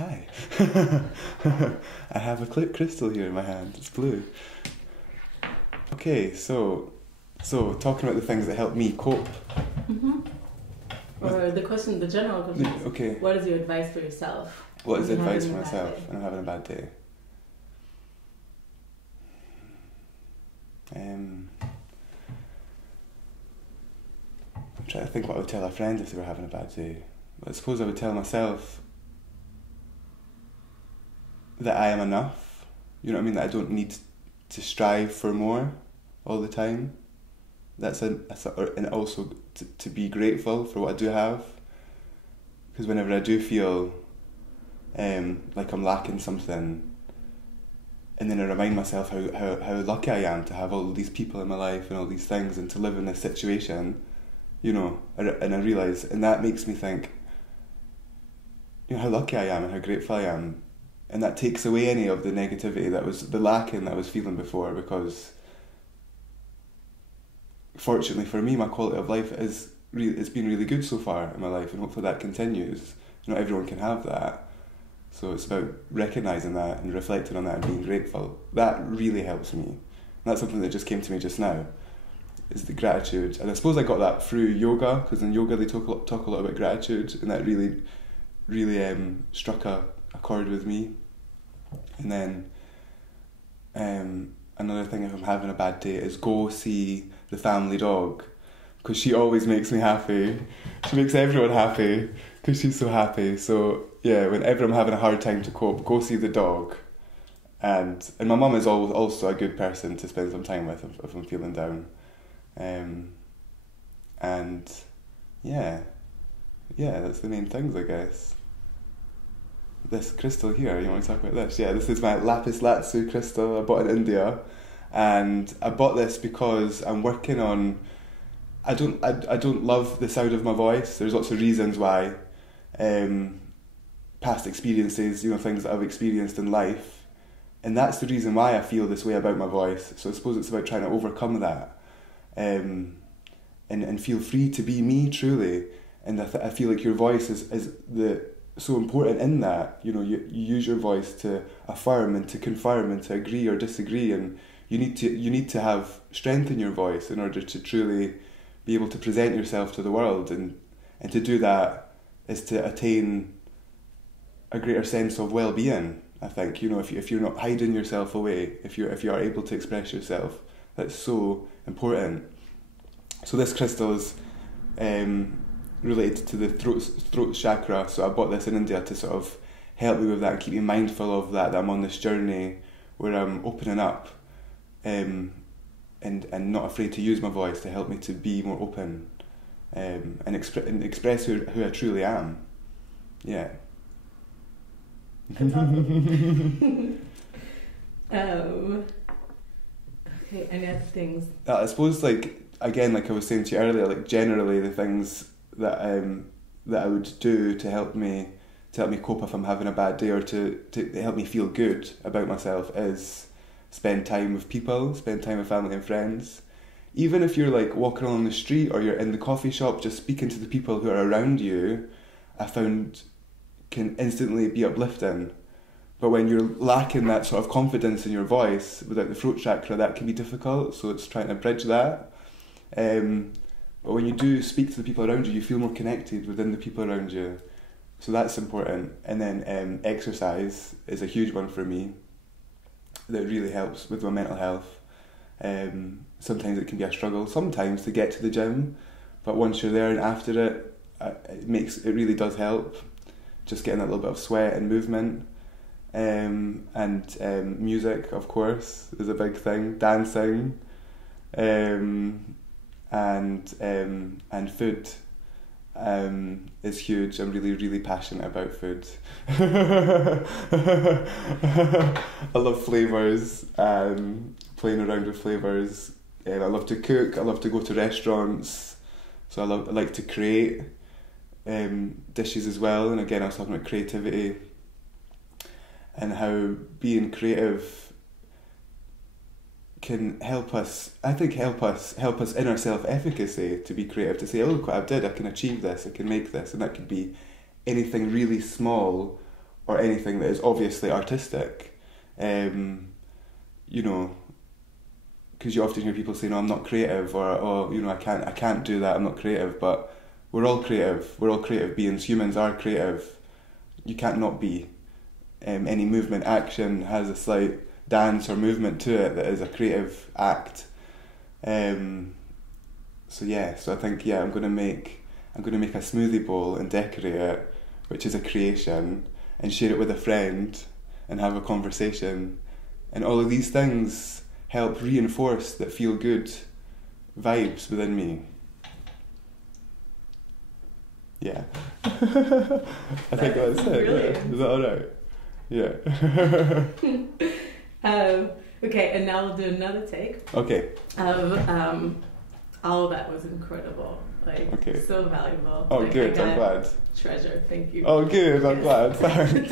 Hi. I have a crystal here in my hand. It's blue. Okay, so talking about the things that help me cope. Mm-hmm. Or the general question is, okay. What is your advice for yourself? What is advice for myself when I'm having a bad day? I'm trying to think what I would tell a friend if they were having a bad day. I suppose I would tell myself that I am enough. You know what I mean? That I don't need to strive for more all the time. And also to be grateful for what I do have. Because whenever I do feel like I'm lacking something, and then I remind myself how lucky I am to have all these people in my life and all these things and to live in this situation, you know, and I realise, and that makes me think, you know, how lucky I am and how grateful I am. And that takes away any of the negativity that was the lacking that I was feeling before, because fortunately for me, my quality of life it's been really good so far in my life, and hopefully that continues. Not everyone can have that. So it's about recognising that and reflecting on that and being grateful. That really helps me. And that's something that just came to me just now, is the gratitude. And I suppose I got that through yoga, because in yoga they talk a lot about gratitude, and that really struck a chord with me. And then another thing, if I'm having a bad day, is go see the family dog, because she always makes me happy. She makes everyone happy because she's so happy. So yeah, whenever I'm having a hard time to cope, go see the dog. And my mum is also a good person to spend some time with if I'm feeling down. And yeah, that's the main things, I guess. This crystal here, you want to talk about this? Yeah, this is my Lapis Lazuli crystal I bought in India, and I bought this because I'm working on. I don't love the sound of my voice. There's lots of reasons why. Past experiences, you know, things that I've experienced in life, and that's the reason why I feel this way about my voice. So I suppose it's about trying to overcome that, and feel free to be me truly. And I feel like your voice is so important in that. You know, you use your voice to affirm and to confirm and to agree or disagree, and you need to have strength in your voice in order to truly be able to present yourself to the world, and to do that is to attain a greater sense of well-being. I think, you know, if you're not hiding yourself away, if you are able to express yourself, that's so important. So this crystal is related to the throat chakra. So I bought this in India to sort of help me with that and keep me mindful of that I'm on this journey where I'm opening up, and not afraid to use my voice to help me to be more open, and express who I truly am. Yeah. That's awesome. Okay, any other things? I suppose, like I was saying to you earlier, like generally the things that I would do to help me cope if I'm having a bad day, or to help me feel good about myself, is spend time with people, spend time with family and friends. Even if you're like walking along the street or you're in the coffee shop, just speaking to the people who are around you, I found can instantly be uplifting. But when you're lacking that sort of confidence in your voice without the throat chakra, that can be difficult. So it's trying to bridge that. But when you do speak to the people around you, you feel more connected within the people around you. So that's important. And then exercise is a huge one for me. That really helps with my mental health. Sometimes it can be a struggle, sometimes to get to the gym, but once you're there and after it, it really does help. Just getting that little bit of sweat and movement, and music, of course, is a big thing. Dancing, and food is huge. I'm really passionate about food. I love flavours, playing around with flavours. I love to cook. I love to go to restaurants. So I like to create dishes as well. And again, I was talking about creativity and how being creative can help us in our self-efficacy to be creative, to say, oh, look what I did, I can achieve this, I can make this. And that could be anything really small or anything that is obviously artistic. You know, because you often hear people say, "No, I'm not creative," or "Oh, you know, I can't do that. I'm not creative." But we're all creative. We're all creative beings. Humans are creative. You can't not be. Any movement, action has a slight dance or movement to it that is a creative act. So I think I'm gonna make a smoothie bowl and decorate it, which is a creation, and share it with a friend and have a conversation, and all of these things help reinforce that feel good vibes within me. Yeah. I think that's it. Brilliant. Yeah. Is that alright? Yeah. Okay, and now we'll do another take. Okay. Of all of that was incredible. Like, Okay. so valuable. Oh, like, good. I'm glad. Treasure. Thank you. Oh, good. I'm glad. Thanks.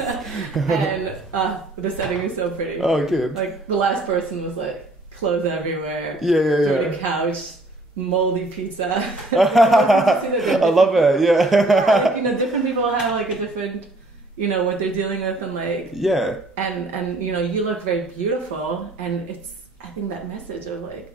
And the setting is so pretty. Oh, good. Like, the last person was like clothes everywhere. Yeah. Dirty couch, moldy pizza. I love it. Yeah. Like, different people have like a different, what they're dealing with, and like. Yeah. And you look very beautiful, and I think that message of like,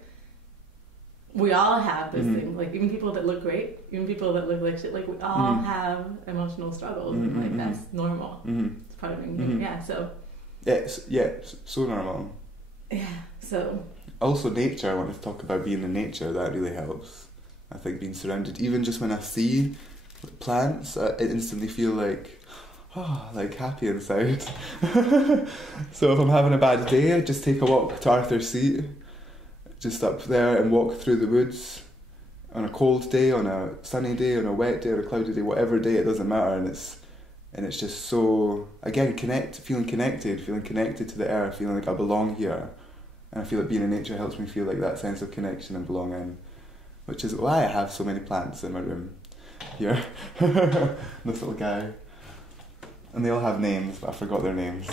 we all have this thing, like even people that look great, even people that look like shit, like we all have emotional struggles, and like that's normal. It's part of being human. Yeah, so. It's so normal. Yeah, so. Also, nature. I want to talk about being in nature. That really helps. I think being surrounded, even just when I see plants, I instantly feel like happy inside. So if I'm having a bad day, I just take a walk to Arthur's Seat, just up there, and walk through the woods on a cold day, on a sunny day, on a wet day, or a cloudy day, whatever day, it doesn't matter, and it's just so, again, feeling connected to the earth, feeling like I belong here. And I feel like being in nature helps me feel like that sense of connection and belonging, which is why I have so many plants in my room here. This little guy. And they all have names, but I forgot their names.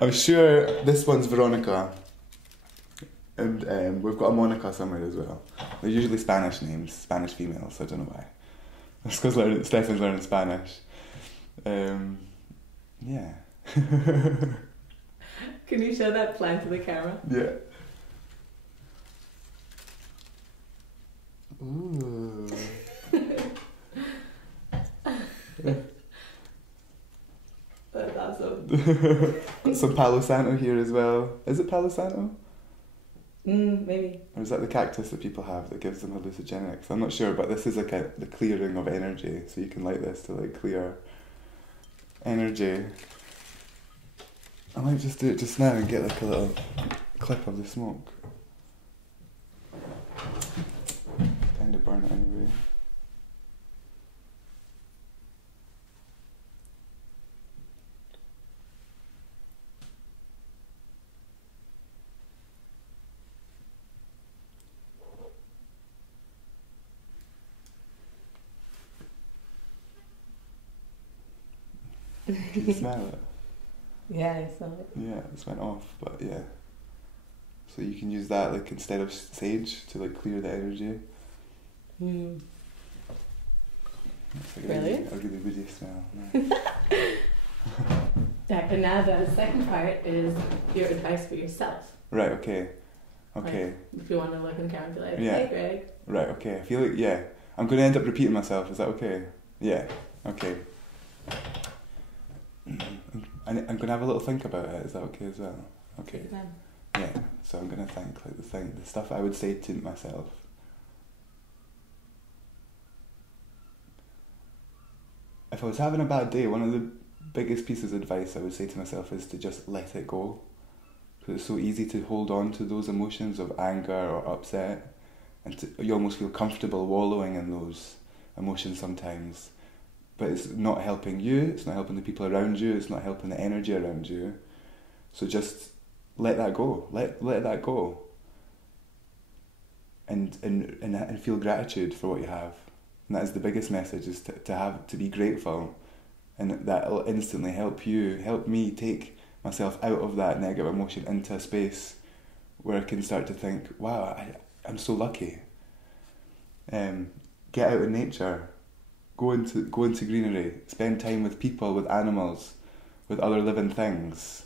I'm sure this one's Veronica. And we've got a Monica somewhere as well. They're usually Spanish names, Spanish females, I don't know why. That's because Stefan's learning Spanish. Yeah. Can you show that plant to the camera? Yeah. Ooh. That's awesome. Some Palo Santo here as well. Is it Palo Santo? Maybe. Or is that the cactus that people have that gives them hallucinogenics? I'm not sure, but this is like the clearing of energy, so you can light this to like clear energy. I might just do it just now and get like a little clip of the smoke. Kind of burn it anyway. Can you smell it? Yeah, I smell it. Yeah, it just went off, but yeah. So you can use that like instead of sage to like clear the energy. It's like Really? a really woody smell. Yeah. And now the second part is your advice for yourself. Right, okay. Okay. Like, if you want to look in the camera and be like, Yeah. hey Greg. Right, okay. I feel like, yeah. I'm going to end up repeating myself. Is that okay? Yeah. Okay. I'm going to have a little think about it. Is that okay as well? Okay. Yeah. So I'm going to think like the stuff I would say to myself. If I was having a bad day, one of the biggest pieces of advice I would say to myself is to just let it go. Because it's so easy to hold on to those emotions of anger or upset, and you almost feel comfortable wallowing in those emotions sometimes. But it's not helping you, it's not helping the people around you, it's not helping the energy around you. So just let that go. Let that go. And feel gratitude for what you have. And that is the biggest message, is to be grateful. And that'll instantly help me take myself out of that negative emotion into a space where I can start to think, wow, I'm so lucky. Get out in nature. go into greenery, spend time with people, with animals, with other living things,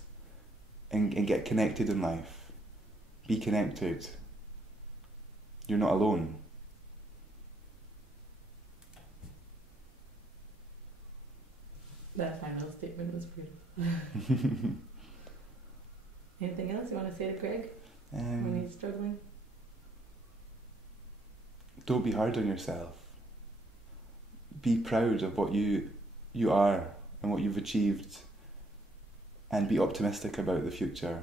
and get connected in life. Be connected. You're not alone. That final statement was beautiful. Anything else you want to say to Greig when he's struggling? Don't be hard on yourself. Be proud of what you are and what you've achieved, and be optimistic about the future.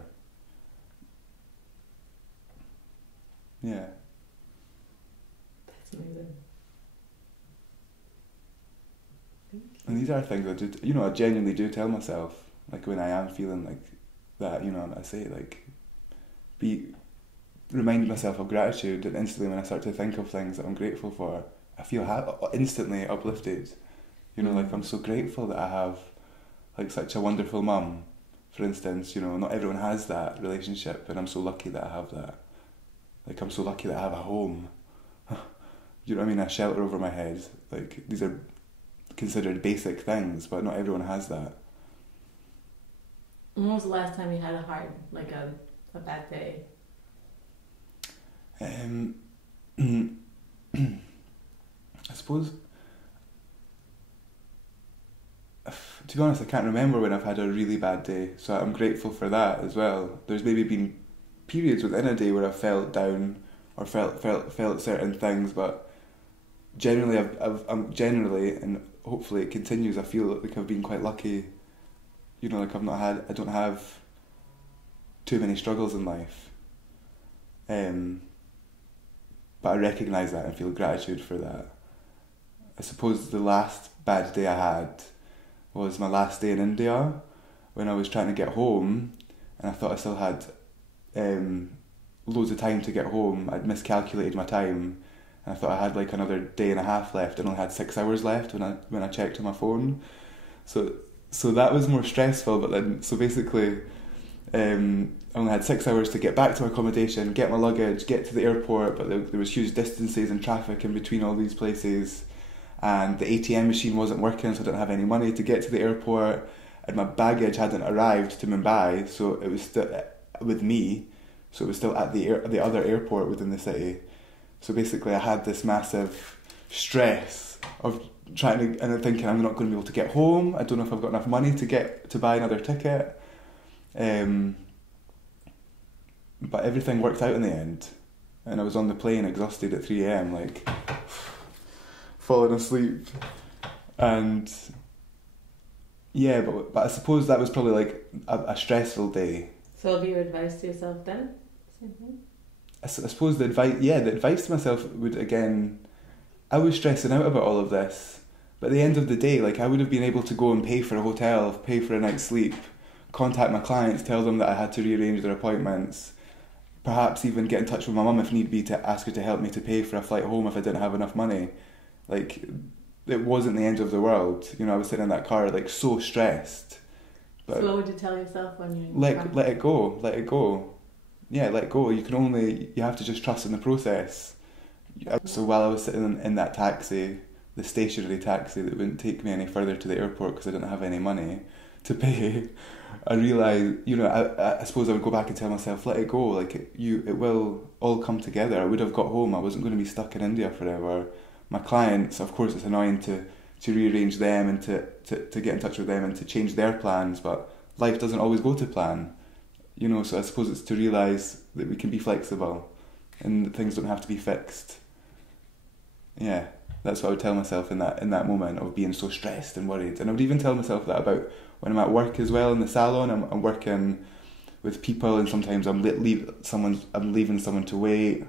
Yeah. That's amazing. And these are things I do, I genuinely do tell myself, like when I am feeling like that, I say like, remind myself of gratitude, and instantly when I start to think of things that I'm grateful for, I feel instantly uplifted. Like I'm so grateful that I have like such a wonderful mum, for instance. Not everyone has that relationship, and I'm so lucky that I have that. Like I'm so lucky that I have a home. You know what I mean? A shelter over my head. Like these are considered basic things, but not everyone has that. When was the last time you had a hard, like a bad day? I suppose, to be honest, I can't remember when I've had a really bad day, so I'm grateful for that as well. There's maybe been periods within a day where I've felt down or felt certain things, but generally I'm generally, and hopefully it continues, I feel like I've been quite lucky. Like I don't have too many struggles in life. But I recognise that and feel gratitude for that. I suppose the last bad day I had was my last day in India, when I was trying to get home, and I thought I still had loads of time to get home. I'd miscalculated my time, and I thought I had like another day and a half left, and only had 6 hours left when I checked on my phone. So that was more stressful. But then, so basically, I only had 6 hours to get back to my accommodation, get my luggage, get to the airport, but there was huge distances and traffic in between all these places, and the ATM machine wasn't working, so I didn't have any money to get to the airport, and my baggage hadn't arrived to Mumbai, so it was still with me, so it was still at the other airport within the city. So basically I had this massive stress of trying to, and I'm thinking I'm not going to be able to get home, I don't know if I've got enough money to buy another ticket. But everything worked out in the end, and I was on the plane exhausted at 3 a.m, like falling asleep, and yeah, but I suppose that was probably like a stressful day. So it'll be your advice to yourself then? Same thing? I suppose the advice to myself would, again, I was stressing out about all of this, but at the end of the day, like I would have been able to go and pay for a hotel, pay for a night's sleep, contact my clients, tell them that I had to rearrange their appointments, perhaps even get in touch with my mum if need be to ask her to help me to pay for a flight home if I didn't have enough money. Like, it wasn't the end of the world. I was sitting in that car like so stressed. But so what would you tell yourself when you're in let it go. Yeah, let go. You have to just trust in the process. So while I was sitting in that taxi, the stationary taxi that wouldn't take me any further to the airport because I didn't have any money to pay, I realised, I suppose I would go back and tell myself, let it go, like it will all come together. I would have got home, I wasn't going to be stuck in India forever. My clients, of course it's annoying to rearrange them and to get in touch with them and to change their plans, but life doesn't always go to plan. So I suppose it's to realise that we can be flexible and that things don't have to be fixed. Yeah, that's what I would tell myself in that moment of being so stressed and worried. And I would even tell myself that about when I'm at work as well, in the salon. I'm working with people, and sometimes I'm leaving someone to wait,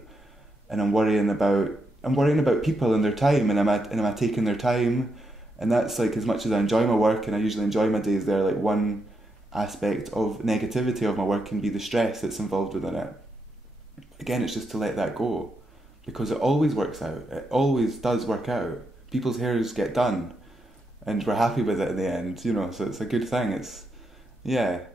and I'm worrying about people and their time, and am I taking their time? And that's like, as much as I enjoy my work, and I usually enjoy my days there, like one aspect of negativity of my work can be the stress that's involved within it. Again, it's just to let that go, because it always works out. It always does work out. People's hairs get done, and we're happy with it in the end, so it's a good thing. Yeah,